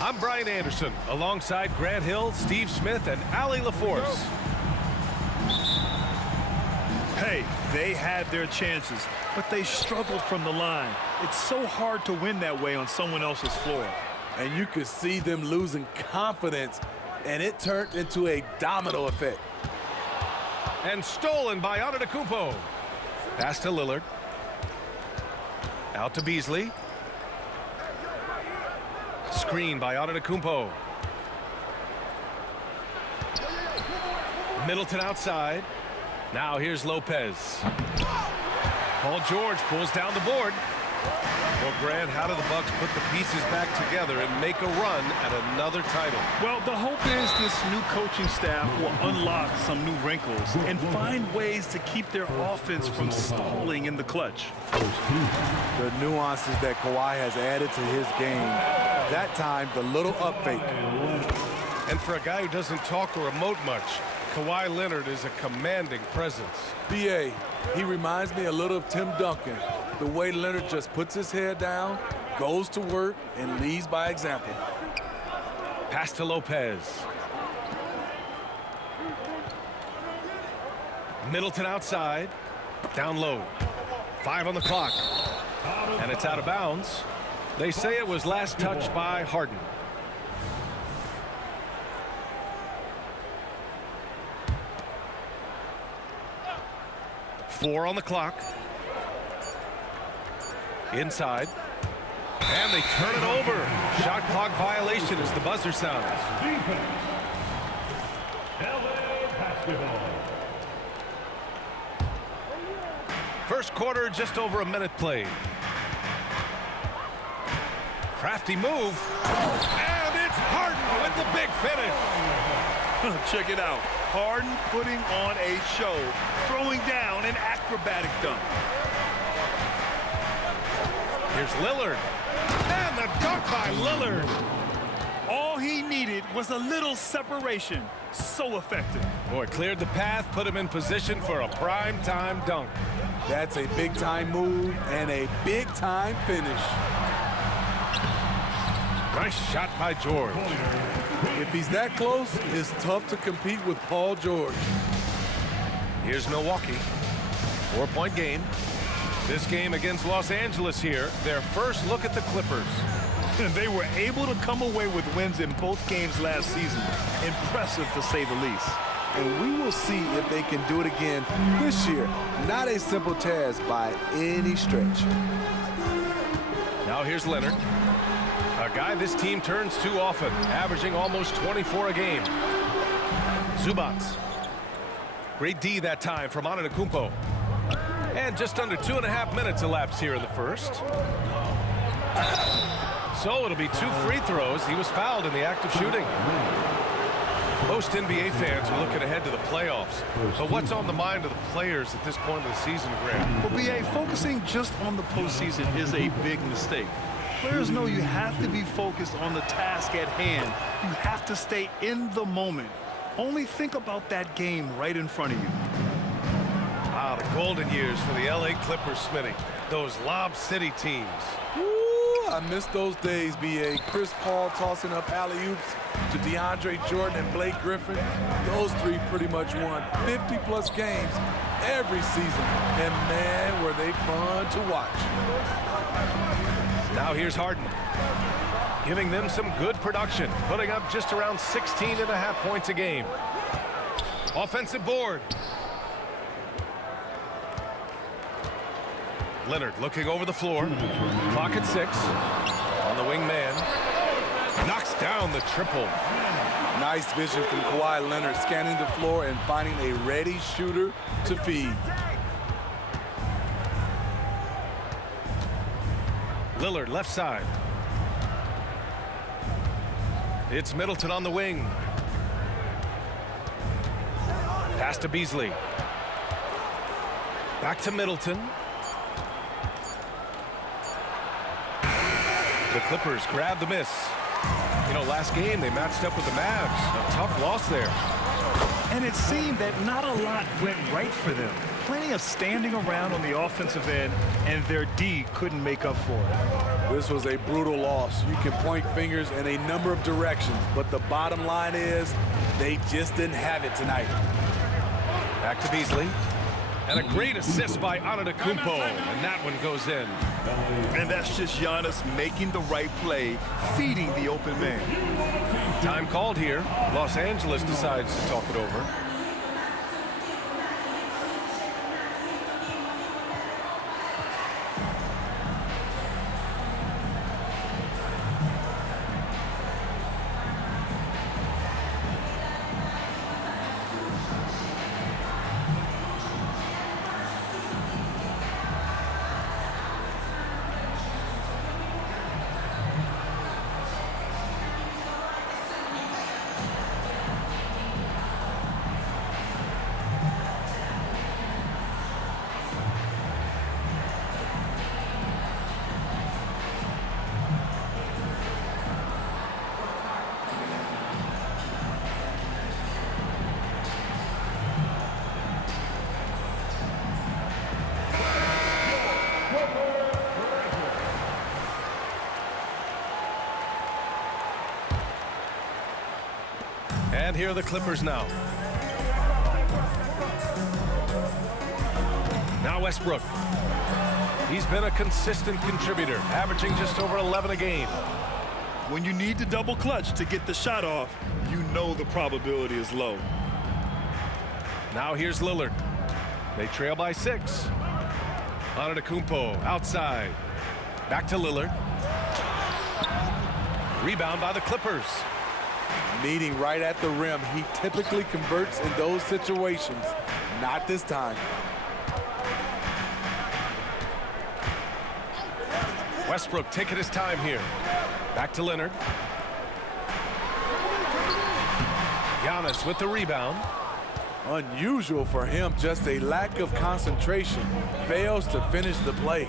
I'm Brian Anderson, alongside Grant Hill, Steve Smith, and Allie LaForce. Hey, they had their chances, but they struggled from the line. It's so hard to win that way on someone else's floor. And you could see them losing confidence, and it turned into a domino effect. And stolen by Antekounmpo. Pass to Lillard. Out to Beasley. Screen by Antekounmpo. Middleton outside. Now here's Lopez. Paul George pulls down the board. Well, Grant, how do the Bucks put the pieces back together and make a run at another title? Well, the hope is this new coaching staff will unlock some new wrinkles and find ways to keep their offense from stalling in the clutch. The nuances that Kawhi has added to his game. That time, the little up fake. And for a guy who doesn't talk or emote much, Kawhi Leonard is a commanding presence. B.A., he reminds me a little of Tim Duncan. The way Leonard just puts his head down, goes to work, and leads by example. Pass to Lopez. Middleton outside. Down low. 5 on the clock. And it's out of bounds. They say it was last touched by Harden. Four on the clock. Inside. And they turn it over. Shot clock violation as the buzzer sounds. First quarter, just over a minute played. Crafty move. And it's Harden with the big finish. Check it out. Harden putting on a show, throwing down an acrobatic dunk. Here's Lillard. And the dunk by Lillard. All he needed was a little separation. So effective. Boy, cleared the path, put him in position for a prime-time dunk. That's a big-time move and a big-time finish. Nice shot by George. If he's that close, it's tough to compete with Paul George. Here's Milwaukee. 4-point game. This game against Los Angeles here, their first look at the Clippers. They were able to come away with wins in both games last season. Impressive, to say the least. And we will see if they can do it again this year. Not a simple task by any stretch. Now here's Leonard. A guy this team turns to often, averaging almost 24 a game. Zubac. Great D that time from Antekounmpo. And just under 2.5 minutes elapsed here in the first. So it'll be 2 free throws. He was fouled in the act of shooting. Most NBA fans are looking ahead to the playoffs. But what's on the mind of the players at this point of the season, Grant? Well, B.A., focusing just on the postseason is a big mistake. Players know you have to be focused on the task at hand. You have to stay in the moment. Only think about that game right in front of you. Ah, the golden years for the LA Clippers, Smitty. Those Lob City teams. Ooh, I miss those days, B.A. Chris Paul tossing up alley-oops to DeAndre Jordan and Blake Griffin. Those three pretty much won 50-plus games every season. And, man, were they fun to watch. Now here's Harden, giving them some good production, putting up just around 16.5 points a game. Offensive board. Leonard looking over the floor. Clock at 6. On the wing man. Knocks down the triple. Nice vision from Kawhi Leonard, scanning the floor and finding a ready shooter to feed. Lillard left side. It's Middleton on the wing. Pass to Beasley. Back to Middleton. The Clippers grab the miss. You know, last game they matched up with the Mavs. A tough loss there. And it seemed that not a lot went right for them. Plenty of standing around on the offensive end, and their D couldn't make up for it. This was a brutal loss. You can point fingers in a number of directions, but the bottom line is they just didn't have it tonight. Back to Beasley. And a great assist by Antekounmpo, and that one goes in. And that's just Giannas making the right play, feeding the open man. Time called here. Los Angeles decides to talk it over. And here are the Clippers now. Now Westbrook. He's been a consistent contributor, averaging just over 11 a game. When you need to double clutch to get the shot off, you know the probability is low. Now here's Lillard. They trail by 6. Antekounmpo outside. Back to Lillard. Rebound by the Clippers. Meeting right at the rim. He typically converts in those situations. Not this time. Westbrook taking his time here. Back to Leonard. Giannis with the rebound. Unusual for him, just a lack of concentration. Fails to finish the play.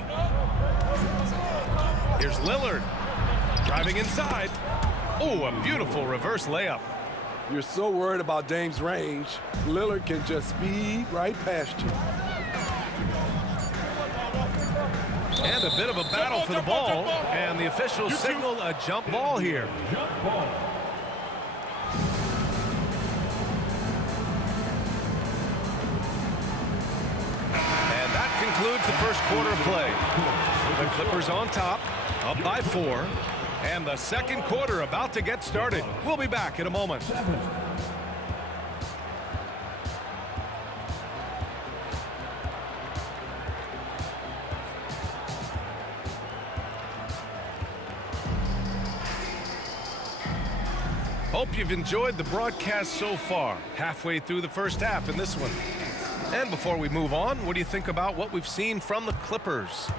Here's Lillard. Driving inside. Oh, a beautiful reverse layup. You're so worried about Dame's range. Lillard can just speed right past you. And a bit of a battle for the ball. And the officials signal a jump ball here. And that concludes the first quarter of play. The Clippers on top, up by 4. And the second quarter about to get started. We'll be back in a moment. Hope you've enjoyed the broadcast so far. Halfway through the first half in this one. And before we move on, what do you think about what we've seen from the Clippers?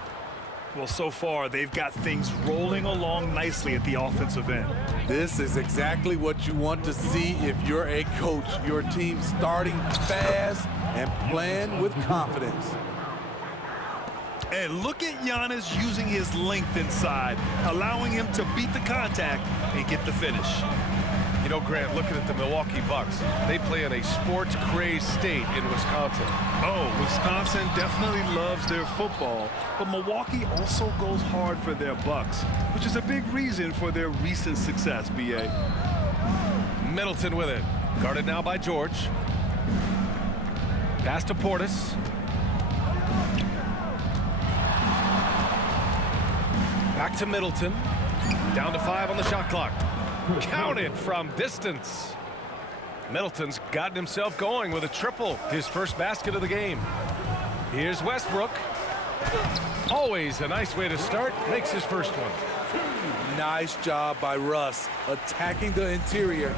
Well, so far, they've got things rolling along nicely at the offensive end. This is exactly what you want to see if you're a coach. Your team starting fast and playing with confidence. And look at Giannis using his length inside, allowing him to beat the contact and get the finish. You know, Grant, looking at the Milwaukee Bucks, they play in a sports-crazed state in Wisconsin. Oh, Wisconsin definitely loves their football, but Milwaukee also goes hard for their Bucks, which is a big reason for their recent success, B.A. Middleton with it. Guarded now by George. Pass to Portis. Back to Middleton. Down to 5 on the shot clock. Counted from distance. Middleton's gotten himself going with a triple, his first basket of the game. Here's Westbrook. Always a nice way to start. Makes his first one. Nice job by Russ, attacking the interior,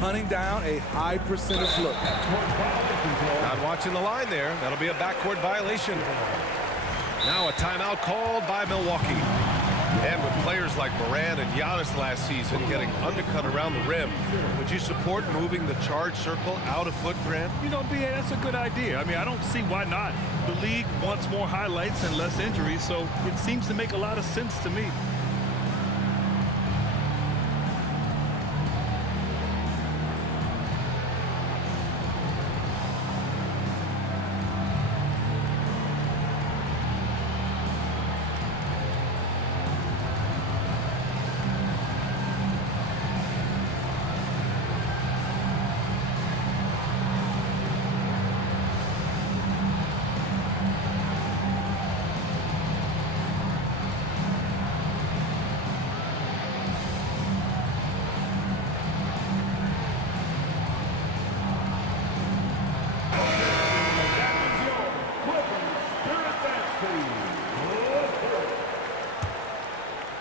hunting down a high percentage look. Not watching the line there. That'll be a backcourt violation. Now a timeout called by Milwaukee. And with players like Morant and Giannis last season getting undercut around the rim, would you support moving the charge circle out of foot, Grant? You know, B.A., that's a good idea. I mean, I don't see why not. The league wants more highlights and less injuries, so it seems to make a lot of sense to me.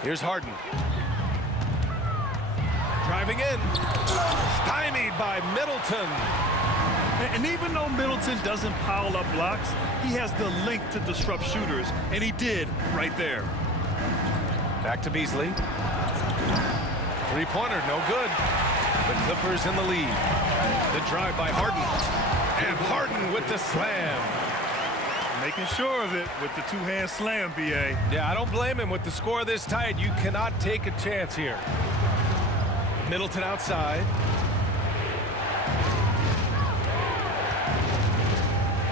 Here's Harden. Driving in. Stymied by Middleton. And even though Middleton doesn't pile up blocks, he has the length to disrupt shooters, and he did right there. Back to Beasley. Three-pointer, no good. The Clippers in the lead. The drive by Harden. And Harden with the slam. Making sure of it with the two-hand slam, B.A. Yeah, I don't blame him. With the score this tight, you cannot take a chance here. Middleton outside.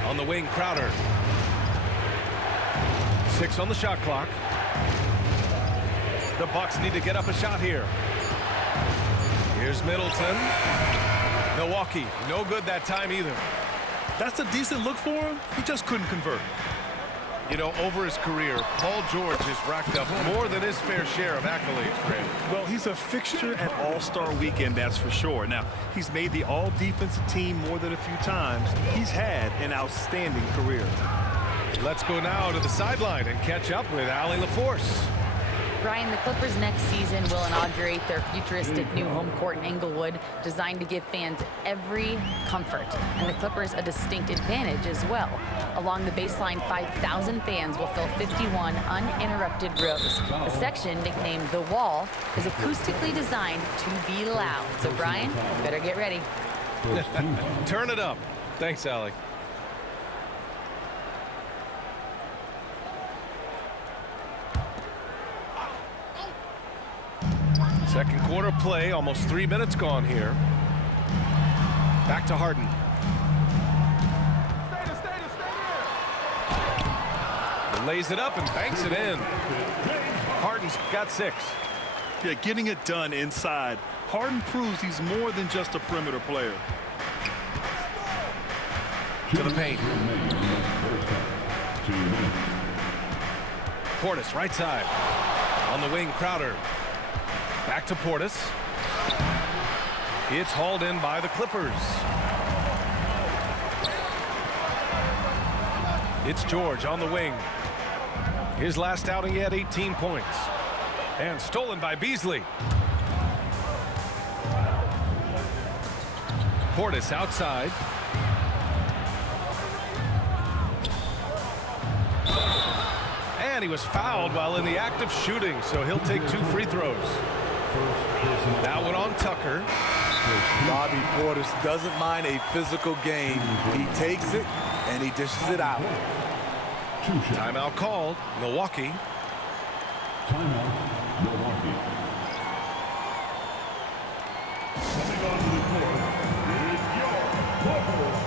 On the wing, Crowder. 6 on the shot clock. The Bucks need to get up a shot here. Here's Middleton. Milwaukee, no good that time either. That's a decent look for him. He just couldn't convert. You know, over his career, Paul George has racked up more than his fair share of accolades, Graham. Well, he's a fixture at All-Star Weekend, that's for sure. Now, he's made the All-Defensive Team more than a few times. He's had an outstanding career. Let's go now to the sideline and catch up with Allie LaForce. Brian, the Clippers next season will inaugurate their futuristic new home court in Inglewood, designed to give fans every comfort, and the Clippers a distinct advantage as well. Along the baseline, 5,000 fans will fill 51 uninterrupted rows. The section, nicknamed The Wall, is acoustically designed to be loud. So, Brian, you better get ready. Turn it up. Thanks, Allie. Second quarter play, almost 3 minutes gone here. Back to Harden. He lays it up and banks it in. Harden's got 6. Yeah, getting it done inside. Harden proves he's more than just a perimeter player. To the paint. Portis, right side. On the wing, Crowder. Back to Portis. It's hauled in by the Clippers. It's George on the wing. His last outing, he had 18 points. And stolen by Beasley. Portis outside. And he was fouled while in the act of shooting, so he'll take 2 free throws. That one on Tucker. Bobby Portis doesn't mind a physical game. He takes it and he dishes it out. Timeout called. Milwaukee. Timeout, Milwaukee. Coming onto the court is your local.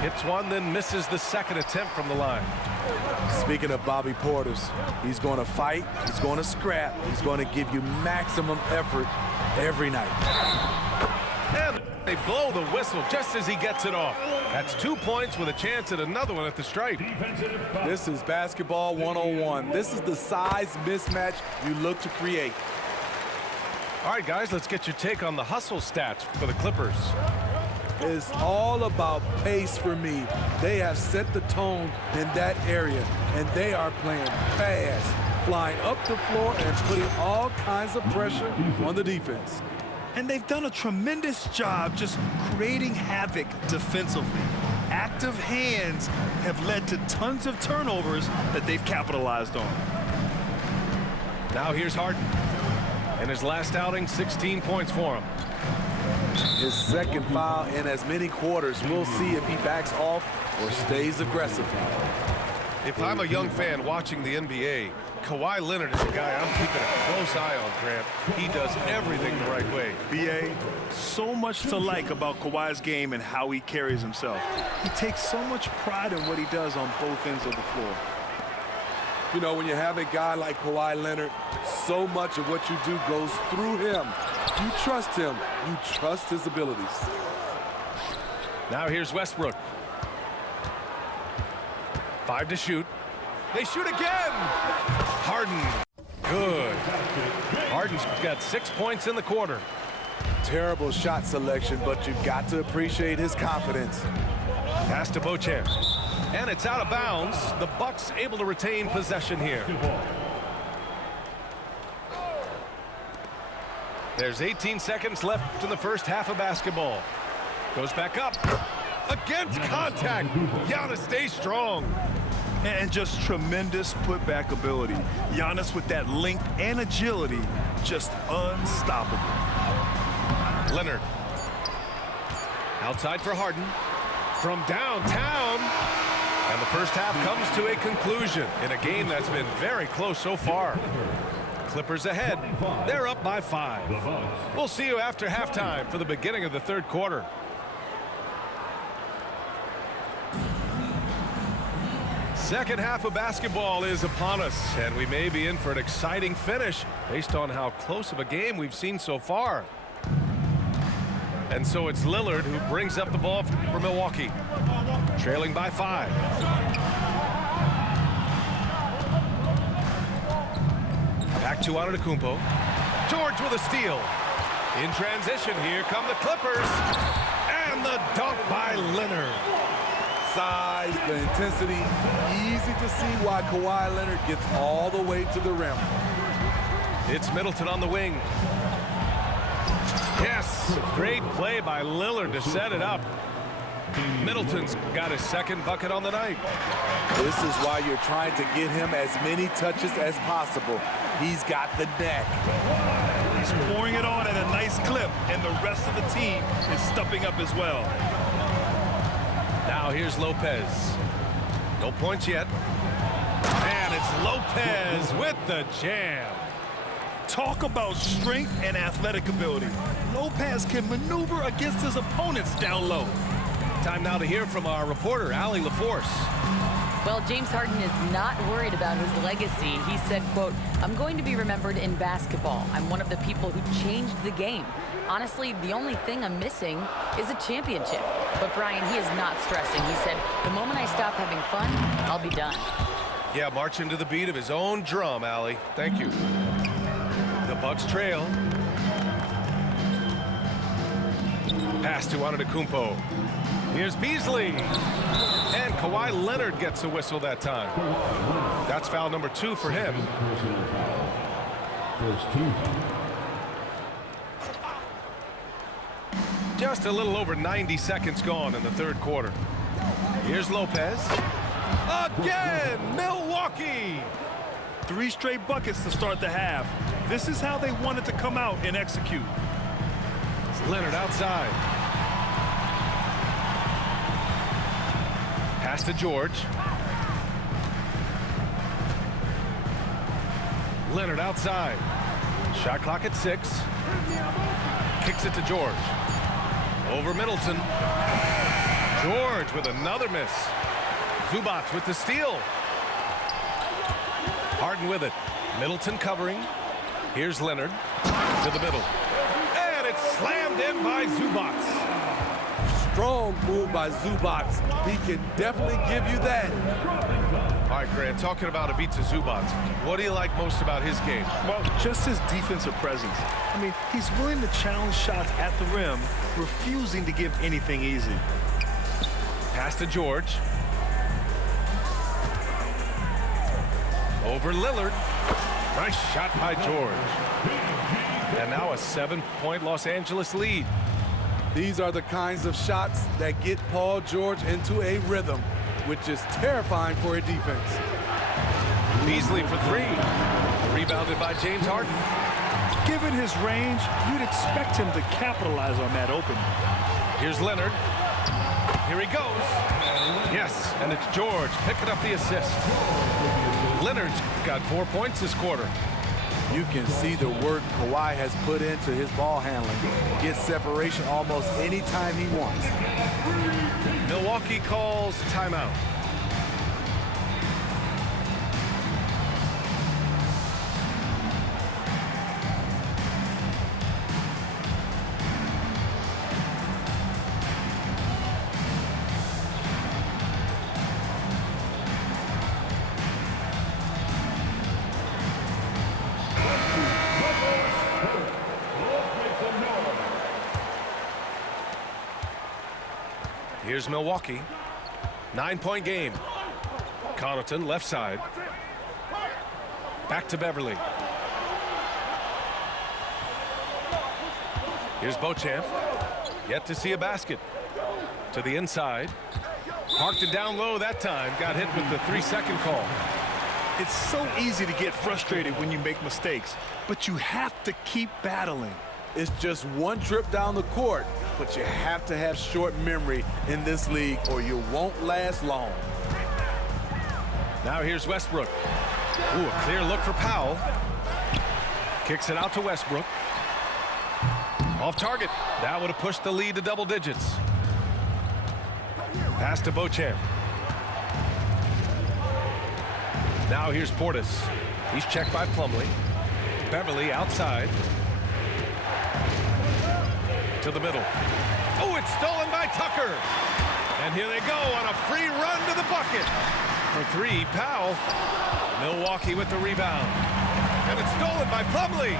Hits one, then misses the second attempt from the line. Speaking of Bobby Portis, he's going to fight, he's going to scrap, he's going to give you maximum effort every night. And they blow the whistle just as he gets it off. That's 2 points with a chance at another one at the stripe. This is basketball 101. This is the size mismatch you look to create. All right, guys, let's get your take on the hustle stats for the Clippers. It's all about pace for me. They have set the tone in that area, and they are playing fast, flying up the floor and putting all kinds of pressure on the defense. And they've done a tremendous job just creating havoc defensively. Active hands have led to tons of turnovers that they've capitalized on. Now here's Harden. In his last outing, 16 points for him. His second foul in as many quarters. We'll see if he backs off or stays aggressive. If I'm a young fan watching the NBA, Kawhi Leonard is a guy I'm keeping a close eye on, Grant. He does everything the right way. B.A., so much to like about Kawhi's game and how he carries himself. He takes so much pride in what he does on both ends of the floor. You know, when you have a guy like Kawhi Leonard, so much of what you do goes through him. You trust him. You trust his abilities. Now here's Westbrook. 5 to shoot. They shoot again. Harden. Good. Harden's got 6 points in the quarter. Terrible shot selection, but you've got to appreciate his confidence. Pass to Beauchamp. And it's out of bounds. The Bucks able to retain possession here. There's 18 seconds left in the first half of basketball. Goes back up. Against contact. Giannis stays strong. And just tremendous putback ability. Giannis with that length and agility, just unstoppable. Leonard. Outside for Harden. From downtown. And the first half comes to a conclusion in a game that's been very close so far. Clippers ahead. They're up by 5. We'll see you after halftime for the beginning of the third quarter. Second half of basketball is upon us, and we may be in for an exciting finish based on how close of a game we've seen so far. And so it's Lillard who brings up the ball for Milwaukee, trailing by 5. Back to Antekounmpo. George with a steal. In transition, here come the Clippers. And the dunk by Leonard. Size, the intensity, easy to see why Kawhi Leonard gets all the way to the rim. It's Middleton on the wing. Yes, great play by Lillard to set it up. Middleton's got his second bucket on the night. This is why you're trying to get him as many touches as possible. He's got the neck. He's pouring it on at a nice clip, and the rest of the team is stepping up as well. Now here's Lopez. No points yet. And it's Lopez with the jam. Talk about strength and athletic ability. Lopez can maneuver against his opponents down low. Time now to hear from our reporter, Allie LaForce. Well, James Harden is not worried about his legacy. He said, quote, "I'm going to be remembered in basketball. I'm one of the people who changed the game. Honestly, the only thing I'm missing is a championship." But Brian, he is not stressing. He said, "The moment I stop having fun, I'll be done." Yeah, marching to the beat of his own drum, Allie. Thank you. The Bucks trail. Pass to Antekounmpo. Here's Beasley. And Kawhi Leonard gets a whistle that time. That's foul number 2 for him. Just a little over 90 seconds gone in the third quarter. Here's Lopez. Again, Milwaukee. 3 straight buckets to start the half. This is how they wanted to come out and execute. Leonard outside. Pass to George. Leonard outside. Shot clock at 6. Kicks it to George. Over Middleton. George with another miss. Zubac with the steal. Harden with it. Middleton covering. Here's Leonard to the middle. And it's slammed in by Zubac. Strong move by Zubac. He can definitely give you that. All right, Grant, talking about Ivica Zubac, what do you like most about his game? Well, just his defensive presence. I mean, he's willing to challenge shots at the rim, refusing to give anything easy. Pass to George. Over Lillard. Nice shot by George. And now a 7-point Los Angeles lead. These are the kinds of shots that get Paul George into a rhythm, which is terrifying for a defense. Beasley for three. Rebounded by James Harden. Given his range, you'd expect him to capitalize on that opening. Here's Leonard. Here he goes. Yes, and it's George picking up the assist. Leonard's got 4 points this quarter. You can see the work Kawhi has put into his ball handling. Gets separation almost any time he wants. Milwaukee calls timeout. Here's Milwaukee. 9-point game. Connaughton left side. Back to Beverly. Here's Beauchamp. Yet to see a basket. To the inside. Parked it down low that time. Got hit with the 3-second call. It's so easy to get frustrated when you make mistakes, but you have to keep battling. It's just one trip down the court, but you have to have short memory in this league or you won't last long. Now here's Westbrook. Ooh, a clear look for Powell. Kicks it out to Westbrook. Off target. That would have pushed the lead to double digits. Pass to Beauchamp. Now here's Portis. He's checked by Plumlee. Beverly outside. To the middle. Oh, it's stolen by Tucker. And here they go on a free run to the bucket. For three, Powell. Milwaukee with the rebound. And it's stolen by Plumlee.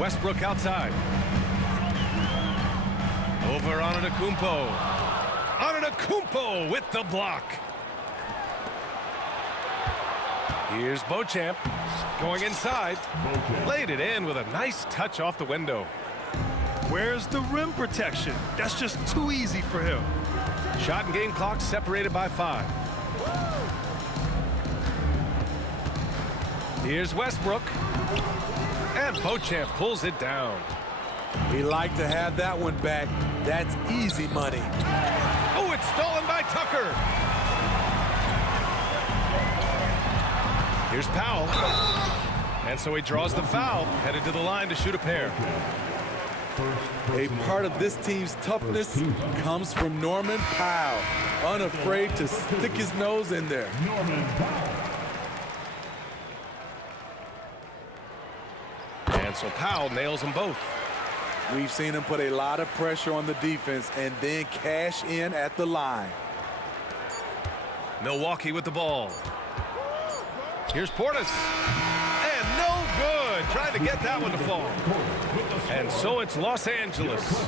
Westbrook outside. Over on Antekounmpo. Antekounmpo with the block. Here's Beauchamp going inside. Laid it in with a nice touch off the window. Where's the rim protection? That's just too easy for him. Shot and game clock separated by 5. Here's Westbrook. And Beauchamp pulls it down. He liked to have that one back. That's easy money. Oh, it's stolen by Tucker. Here's Powell. And so he draws the foul, headed to the line to shoot a pair. A part of this team's toughness comes from Norman Powell, unafraid to stick his nose in there. And so Powell nails them both. We've seen him put a lot of pressure on the defense and then cash in at the line. Milwaukee with the ball. Here's Portis. And no good. Trying to get that one to fall. And so it's Los Angeles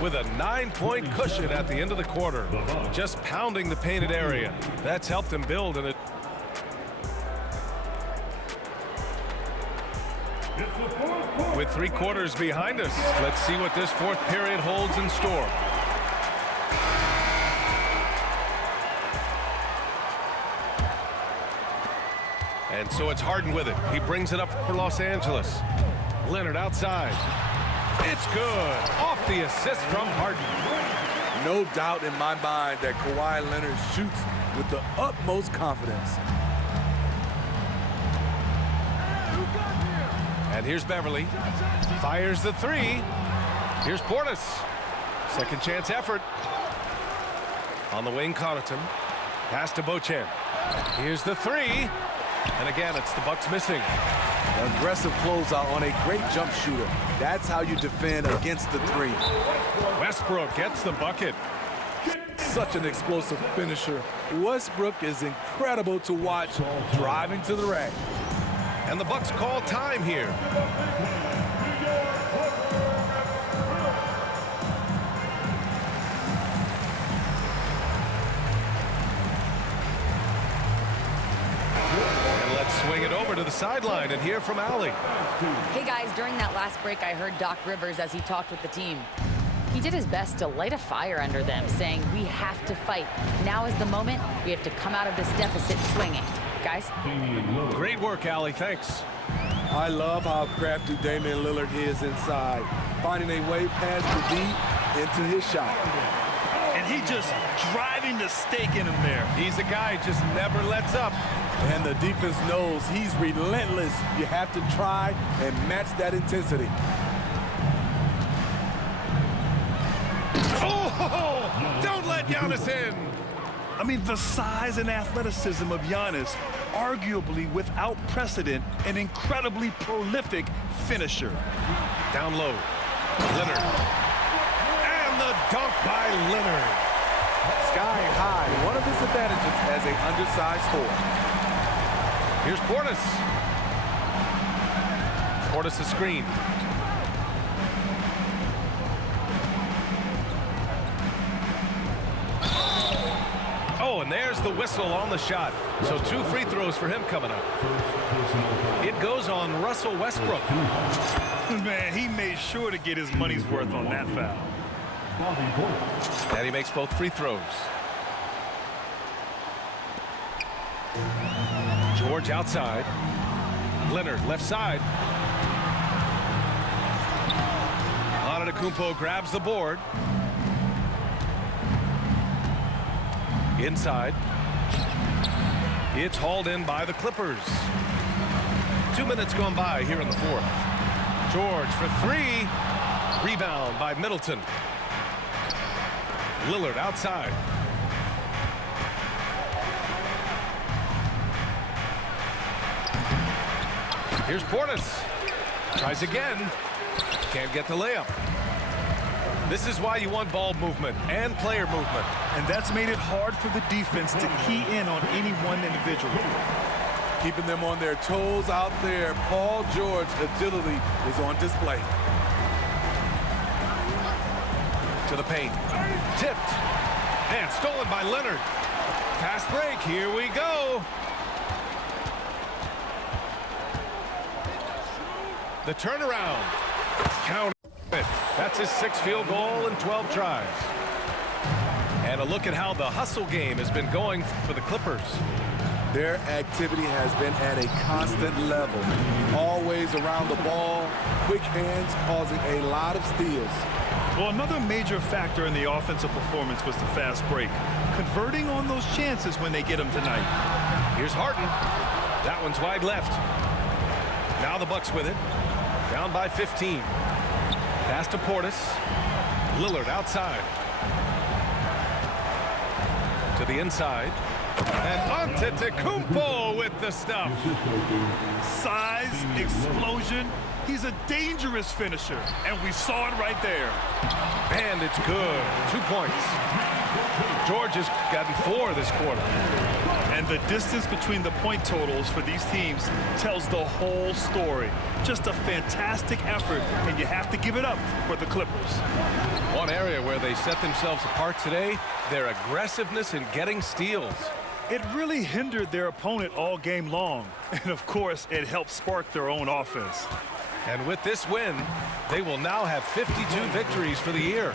with a 9-point cushion at the end of the quarter. Just pounding the painted area. That's helped him build in it. With 3 quarters behind us, let's see what this 4th period holds in store. And so it's Harden with it. He brings it up for Los Angeles. Leonard outside. It's good. Off the assist from Harden. No doubt in my mind that Kawhi Leonard shoots with the utmost confidence. And here's Beverly. Fires the 3. Here's Portis. Second chance effort. On the wing, Connaughton. Pass to Beauchamp. Here's the 3. And again, it's the Bucks missing. Aggressive closeout on a great jump shooter. That's how you defend against the 3. Westbrook gets the bucket. Such an explosive finisher. Westbrook is incredible to watch driving to the rack. And the Bucks call time here. it over to the sideline and hear from Allie. Hey guys, during that last break, I heard Doc Rivers as he talked with the team. He did his best to light a fire under them, saying, we have to fight. Now is the moment. We have to come out of this deficit swinging. Guys? Great work, Allie. Thanks. I love how crafty Damian Lillard is inside, finding a way past the D into his shot. And he just driving the stake in him there. He's a guy who just never lets up. And the defense knows he's relentless. You have to try and match that intensity. Oh, don't let Giannas in. I mean, the size and athleticism of Giannis, arguably without precedent, an incredibly prolific finisher. Down low, Leonard. And the dunk by Leonard. Sky high, one of his advantages as an undersized forward. Here's Portis. Portis' screen. Oh, and there's the whistle on the shot. So 2 free throws for him coming up. It goes on Russell Westbrook. Man, he made sure to get his money's worth on that foul. And he makes both free throws. George outside. Leonard left side. Antekounmpo grabs the board. Inside. It's hauled in by the Clippers. 2 minutes gone by here in the fourth. George for 3. Rebound by Middleton. Lillard outside. Here's Portis. Tries again. Can't get the layup. This is why you want ball movement and player movement. And that's made it hard for the defense to key in on any one individual. Keeping them on their toes out there. Paul George's agility is on display. To the paint. Tipped. And stolen by Leonard. Fast break. Here we go. The turnaround. Count it. That's his 6th field goal in 12 tries. And a look at how the hustle game has been going for the Clippers. Their activity has been at a constant level. Always around the ball. Quick hands causing a lot of steals. Well, another major factor in the offensive performance was the fast break. Converting on those chances when they get them tonight. Here's Harden. That one's wide left. Now the Bucks with it. Down by 15. Pass to Portis. Lillard outside. To the inside. And Antekounmpo with the stuff. Size, explosion. He's a dangerous finisher, and we saw it right there. And it's good. 2 points. George has gotten 4 this quarter. And the distance between the point totals for these teams tells the whole story. Just a fantastic effort, and you have to give it up for the Clippers. One area where they set themselves apart today, their aggressiveness in getting steals. It really hindered their opponent all game long. And, of course, it helped spark their own offense. And with this win, they will now have 52 victories for the year.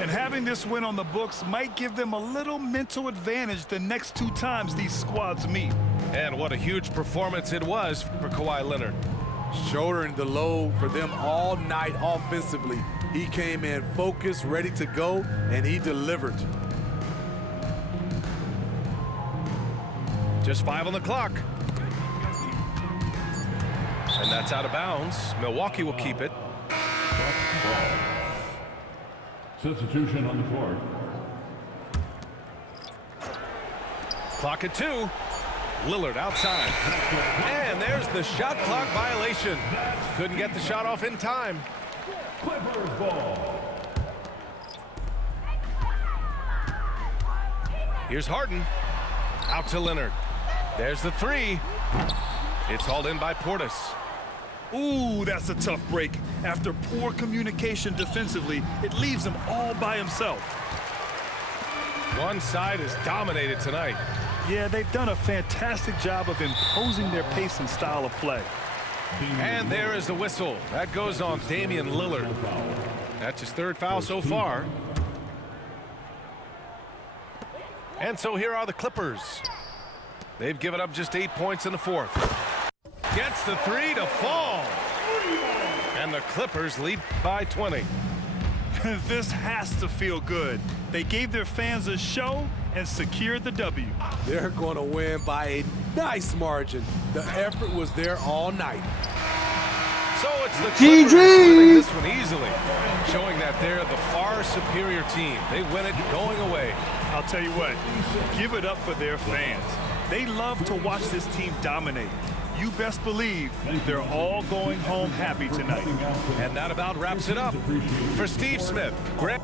And having this win on the books might give them a little mental advantage the next 2 times these squads meet. And what a huge performance it was for Kawhi Leonard. Shouldering the load for them all night offensively. He came in focused, ready to go, and he delivered. Just 5 on the clock. And that's out of bounds. Milwaukee will keep it. Substitution on the court. Clock at 2. Lillard outside. And there's the shot clock violation. Couldn't get the shot off in time. Clippers ball. Here's Harden. Out to Leonard. There's the 3. It's hauled in by Portis. Ooh, that's a tough break. After poor communication defensively, it leaves him all by himself. One side is dominated tonight. Yeah, they've done a fantastic job of imposing their pace and style of play. And there is the whistle. That goes on Damian Lillard. That's his third foul so far. And so here are the Clippers. They've given up just 8 points in the fourth. Gets the three to fall. And the Clippers lead by 20. This has to feel good. They gave their fans a show and secured the W. They're going to win by a nice margin. The effort was there all night. So it's the Clippers winning this one easily, showing that they're the far superior team. They win it going away. I'll tell you what, give it up for their fans. They love to watch this team dominate. You best believe they're all going home happy tonight. And that about wraps it up. For Steve Smith, Greg.